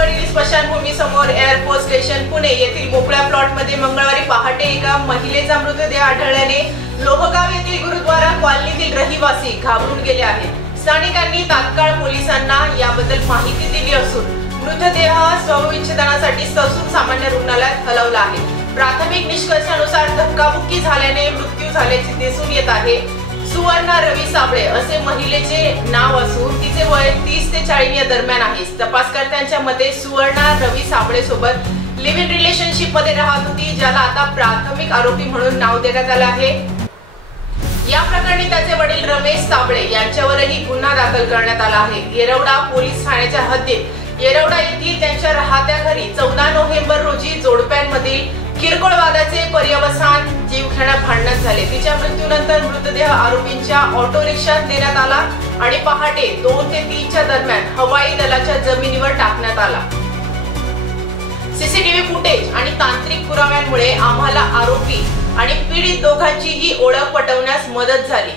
मंगळवारी स्मशानभूमी समोर एअरपोर्ट स्टेशन पुणे येथील मोकळ्या प्लॉटमध्ये मंगळवारी पहाटे एका महिलेचा मृतदेह आढळल्याने लोहगाव येथील गुरुद्वारा कॉलनीतील रहिवासी घाबरून गेले आहेत। स्थानिकांनी तात्काळ पोलिसांना याबद्दल माहिती दिली असून मृतदेह शवविच्छेदनासाठी ससून सामान्य रुग्णालयात हलवला आहे। प्राथमिक निष्कर्षानुसार धक्काबुक्की झाल्याने मृत्यू झाल्याचे दिसून येत आहे। सुवर्णा रवी साबळे असे महिलेचे नाव असून तिचे वय 30 ते 40 या दरम्यान आहे। तपासकर्त्यांच्या मते सुवर्णा रवी साबळे सोबत लिव्ह इन रिलेशनशिप मध्ये राहत होती, ज्याला आता प्राथमिक आरोपी म्हणून नाव देण्यात आले आहे। या प्रकरणी त्याचे वडील रमेश साबळे यांच्यावरही गुन्हा दाखल करण्यात आला आहे। येरवडा पोलीस ठाण्याच्या हद्दीत येरवडा येथील त्यांच्या राहत्या घरी 14 नोव्हेंबर रोजी जोडप्यांमधील किरकोळ वादाचे पर्यवसान जीवघेण्या भांडण झाले। तिच्या मृत्यूनंतर मृतदेह आरोपींच्या ऑटो रिक्षात नेण्यात आला आणि पहाटे 2 ते 3 च्या दरम्यान हवाई दलाच्या जमिनीवर टाकण्यात आला। सीसीटीव्ही फुटेज आणि तांत्रिक पुराव्यांमुळे आम्हाला आरोपी आणि पीडित दोघांचीही ओळख पटवण्यास मदत झाली।